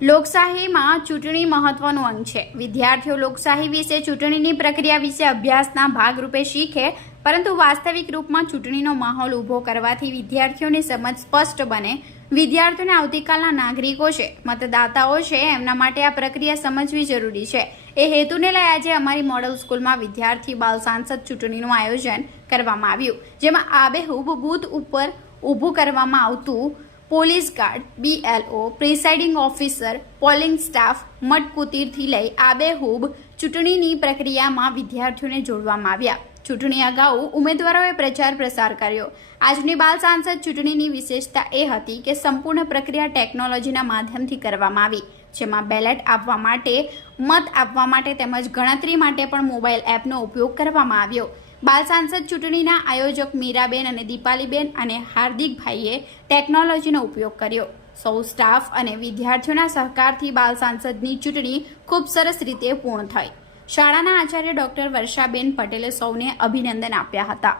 લોકશાહીમાં ચૂંટણી મહત્વનું અંગ છે। વિદ્યાર્થીઓ લોકશાહી વિશે, ચૂંટણીની પ્રક્રિયા વિશે અભ્યાસના ભાગરૂપે શીખે, પરંતુ વાસ્તવિક રૂપમાં ચૂંટણીનો માહોલ ઊભો કરવાથી વિદ્યાર્થીઓની સમજ સ્પષ્ટ બને। વિદ્યાર્થીઓને આવતીકાલના નાગરિકો છે, મતદાતાઓ છે, એમના માટે આ પ્રક્રિયા સમજવી જરૂરી છે। એ હેતુને લઈ આજે અમારી મોડલ સ્કૂલમાં વિદ્યાર્થી બાલ સાંસદ ચૂંટણીનું આયોજન કરવામાં આવ્યું, જેમાં આબેહૂબ બૂથ ઉપર ઊભું કરવામાં આવતું police guard, BLO, presiding officer, polling staff, મટકુતીરથી લઈ આબેહૂબ ચૂંટણીની પ્રક્રિયામાં વિદ્યાર્થીઓને જોડવામાં આવ્યા। ચૂંટણી અગાઉ ઉમેદવારોએ પ્રચાર પ્રસાર કર્યો। આજની બાલ સાંસદ ચૂંટણીની વિશેષતા એ હતી કે સંપૂર્ણ પ્રક્રિયા ટેકનોલોજીના માધ્યમથી કરવામાં આવી, જેમાં બેલેટ આપવા માટે, મત આપવા માટે તેમજ ગણતરી માટે પણ મોબાઈલ એપનો ઉપયોગ કરવામાં આવ્યો। બાલ સાંસદ ચૂંટણીના આયોજક મીરાબેન અને દીપાલીબેન અને હાર્દિકભાઈએ ટેકનોલોજીનો ઉપયોગ કર્યો। સૌ સ્ટાફ અને વિદ્યાર્થીઓના સહકારથી બાલ સાંસદની ચૂંટણી ખૂબ સરસ રીતે પૂર્ણ થઈ। શાળાના આચાર્ય ડોક્ટર વર્ષાબેન પટેલે સૌને અભિનંદન આપ્યા હતા।